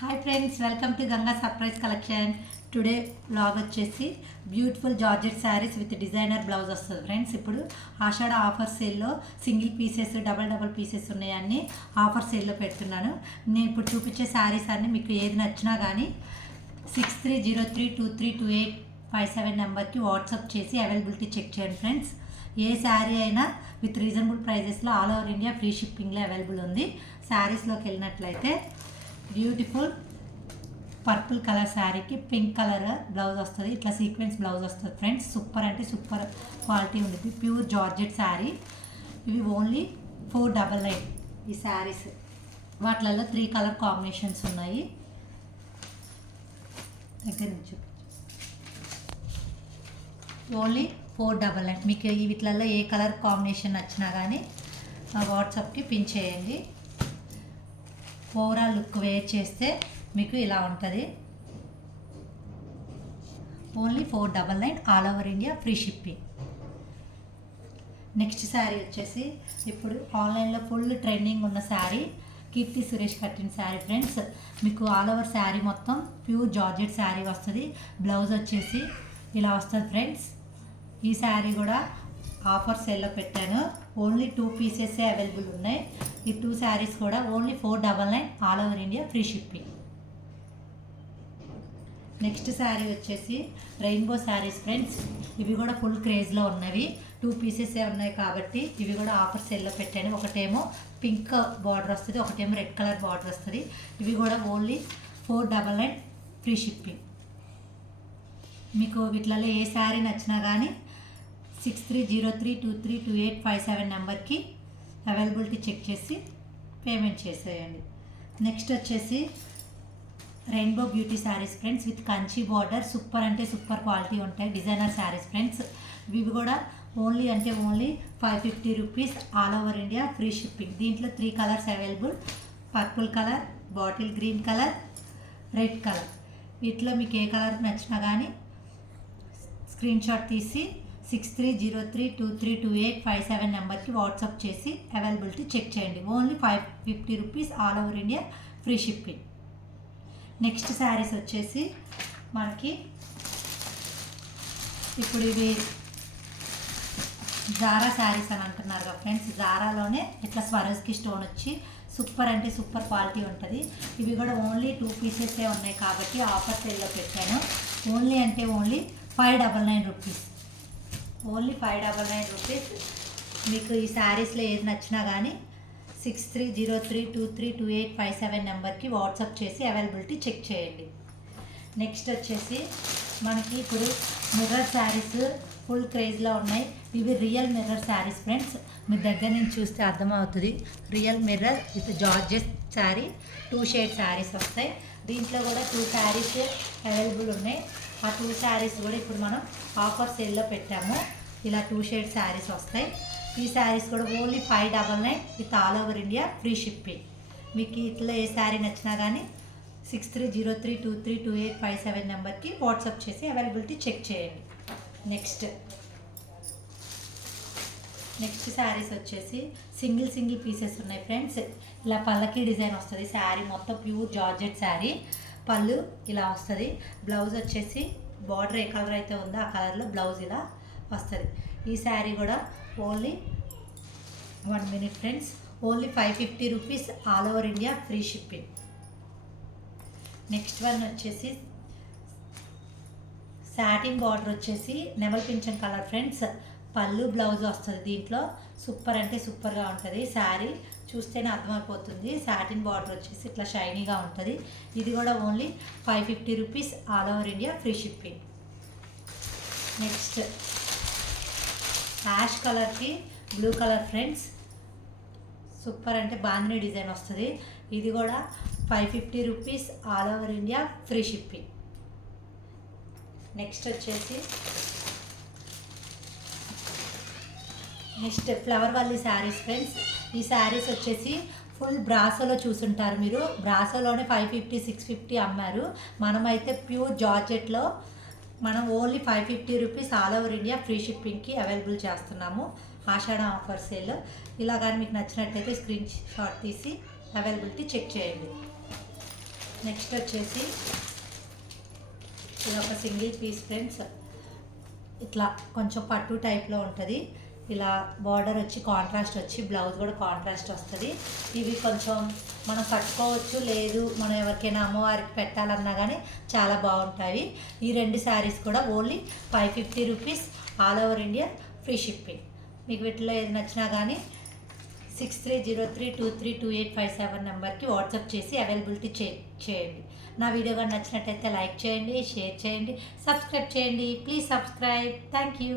Hi friends, welcome to Ganga surprise collection. Today vlog వచ్చేసి beautiful georgette sarees with designer blouse వస్తుంది friends. ఇప్పుడు Ashadha offer సేల్లో single pieces double pieces ఉన్నాయని offer సేల్లో పెడుతున్నాను. నేను ఇప్పుడు చూపించే శారీస్ అన్నీ మీకు ఏది నచ్చినా కానీ 6303232857 నెంబర్కి వాట్సాప్ చేసి అవైలబిలిటీ చెక్ చేయండి ఫ్రెండ్స్. ఏ శారీ అయినా విత్ రీజనబుల్ ప్రైజెస్లో ఆల్ ఓవర్ ఇండియా ఫ్రీ షిప్పింగ్లో అవైలబుల్ ఉంది. శారీస్లోకి వెళ్ళినట్లయితే బ్యూటిఫుల్ పర్పుల్ కలర్ శారీకి పింక్ కలర్ బ్లౌజ్ వస్తుంది. ఇట్లా సీక్వెన్స్ బ్లౌజ్ వస్తుంది ఫ్రెండ్స్. సూపర్ అంటే సూపర్ క్వాలిటీ ఉంటుంది. Pure georgette saree. ఇవి ఓన్లీ 499 ఈ శారీస్. వాటిలలో 3 కలర్ కాంబినేషన్స్ ఉన్నాయి. దగ్గర నుంచి ఓన్లీ 499. మీకు వీటిలలో ఏ కలర్ కాంబినేషన్ నచ్చినా కానీ వాట్సాప్కి పిన్ చేయండి. ఓవరాల్ లుక్ వేర్ చేస్తే మీకు ఇలా ఉంటుంది. Only 499 all over India free shipping. Next sari వచ్చేసి ఇప్పుడు ఆన్లైన్లో ఫుల్ ట్రెండింగ్ ఉన్న శారీ కీర్తి సురేష్ కట్టిన శారీ ఫ్రెండ్స్. మీకు ఆల్ ఓవర్ శారీ మొత్తం ప్యూర్ జార్జెట్ శారీ వస్తుంది. బ్లౌజ్ వచ్చేసి ఇలా వస్తుంది ఫ్రెండ్స్. ఈ శారీ కూడా ఆఫర్ సేల్లో పెట్టాను. ఓన్లీ 2 పీసెసే అవైలబుల్ ఉన్నాయి. ఈ 2 శారీస్ కూడా only 499 all over India free shipping. Next sari వచ్చేసి రెయిన్బో శారీస్ ఫ్రెండ్స్. ఇవి కూడా ఫుల్ క్రేజ్లో ఉన్నవి. 2 పీసెసే ఉన్నాయి కాబట్టి ఇవి కూడా ఆఫర్ సేల్లో పెట్టాను. ఒకటేమో పింక్ బార్డర్ వస్తుంది, ఒకటేమో రెడ్ కలర్ బార్డర్ వస్తుంది. ఇవి కూడా ఓన్లీ 499 ఫ్రీ షిప్పింగ్. మీకు వీటిలలో ఏ శారీ నచ్చినా కానీ 6303232857 నెంబర్కి అవైలబిలిటీ చెక్ చేసి పేమెంట్ చేసేయండి. నెక్స్ట్ వచ్చేసి rainbow beauty saris friends with Kanchi border. Super అంటే సూపర్ క్వాలిటీ ఉంటాయి. Designer saris friends. ఇవి కూడా only 550 rupees all over India free shipping. దీంట్లో 3 colours available. Purple colour, bottle green colour, red colour. వీటిలో మీకు ఏ కలర్ నచ్చినా కానీ స్క్రీన్ షాట్ తీసి 6303232857 నెంబర్కి వాట్సాప్ చేసి అవైలబిలిటీ చెక్ చేయండి. Only 550 rupees all over India free shipping. Next saris వచ్చేసి మనకి ఇప్పుడు ఇవి జారా శారీస్ అని అంటున్నారు కదా ఫ్రెండ్స్. జారాలోనే ఇట్లా స్వరస్కి స్టోన్ వచ్చి సూపర్ అంటే సూపర్ క్వాలిటీ ఉంటుంది. ఇవి కూడా ఓన్లీ 2 పీసెసే ఉన్నాయి కాబట్టి ఆఫర్ సేల్లో పెట్టాను. Only 599 rupees. Only 599 rupees. మీకు ఈ శారీస్లో ఏది నచ్చినా కానీ 6303232857 నెంబర్కి వాట్సాప్ చేసి అవైలబిలిటీ చెక్ చేయండి. నెక్స్ట్ వచ్చేసి మనకి ఇప్పుడు మిర్రర్ శారీస్ ఫుల్ క్రేజ్లో ఉన్నాయి. ఇవి రియల్ మిర్రర్ శారీస్ ఫ్రెండ్స్. మీ దగ్గర నుంచి చూస్తే అర్థమవుతుంది. Real mirror with georgette saree. 2 shade sarees వస్తాయి. దీంట్లో కూడా 2 శారీస్ అవైలబుల్ ఉన్నాయి. ఆ 2 శారీస్ కూడా ఇప్పుడు మనం ఆఫర్ సేల్లో పెట్టాము. ఇలా 2 షేడ్ శారీస్ వస్తాయి. ఈ శారీస్ కూడా only 599 with all over India free shipping. మీకు ఇట్లా ఏ శారీ నచ్చినా కానీ 6303232857 నెంబర్కి వాట్సాప్ చేసి అవైలబిలిటీ చెక్ చేయండి. నెక్స్ట్ శారీస్ వచ్చేసి సింగిల్ పీసెస్ ఉన్నాయి ఫ్రెండ్స్. ఇలా పల్లకి డిజైన్ వస్తుంది. శారీ మొత్తం ప్యూర్ జార్జెట్ శారీ. పళ్ళు ఇలా వస్తుంది. బ్లౌజ్ వచ్చేసి బార్డర్ ఏ కలర్ అయితే ఉందో ఆ కలర్లో బ్లౌజ్ ఇలా వస్తుంది. ఈ శారీ కూడా only 1 minute friends. Only 550 rupees all over India free shipping. Next one వచ్చేసి సాటిన్ బార్డర్ వచ్చేసి నెమల్ పింఛన్ కలర్ ఫ్రెండ్స్. పళ్ళు బ్లౌజ్ వస్తుంది. దీంట్లో సూపర్ అంటే సూపర్గా ఉంటుంది. శారీ చూస్తేనే అర్థమైపోతుంది. సాటిన్ బార్డర్ వచ్చేసి ఇట్లా షైనీగా ఉంటుంది. ఇది కూడా only 550 rupees all over India free shipping. Next ash కలర్కి బ్లూ కలర్ ఫ్రెండ్స్. సూపర్ అంటే బాందిని డిజైన్ వస్తుంది. ఇది కూడా 550 rupees all over India free shipping. Next వచ్చేసి ఫ్లవర్ వల్లి శారీస్ ఫ్రెండ్స్. ఈ శారీస్ వచ్చేసి ఫుల్ బ్రాసోలో చూసుంటారు మీరు. బ్రాసోలోనే 550 650 అమ్మారు. మనమైతే ప్యూర్ జార్జెట్లో మనం only 550 rupees all over India free షిప్పింగ్కి అవైలబుల్ చేస్తున్నాము. Ashadha offer sale. ఇలా కానీ మీకు నచ్చినట్టయితే స్క్రీన్ షాట్ తీసి అవైలబిలిటీ చెక్ చేయండి. నెక్స్ట్ వచ్చేసి ఇది ఒక సింగిల్ పీస్ ఫ్రెండ్స్. ఇట్లా కొంచెం పట్టు టైప్లో ఉంటుంది. ఇలా బార్డర్ వచ్చి కాంట్రాస్ట్ వచ్చి బ్లౌజ్ కూడా కాంట్రాస్ట్ వస్తుంది. ఇవి కొంచెం మనం కట్టుకోవచ్చు, లేదు మనం ఎవరికైనా అమ్మవారికి పెట్టాలన్నా కానీ చాలా బాగుంటాయి. ఈ 2 శారీస్ కూడా only 550 rupees, all over India free shipping. మీకు వీటిలో ఏది నచ్చినా కానీ 6303232857 నెంబర్కి వాట్సాప్ చేసి అవైలబిలిటీ చేయండి. నా వీడియో కానీ నచ్చినట్టయితే లైక్ చేయండి, షేర్ చేయండి, సబ్స్క్రైబ్ చేయండి. Please subscribe. Thank you.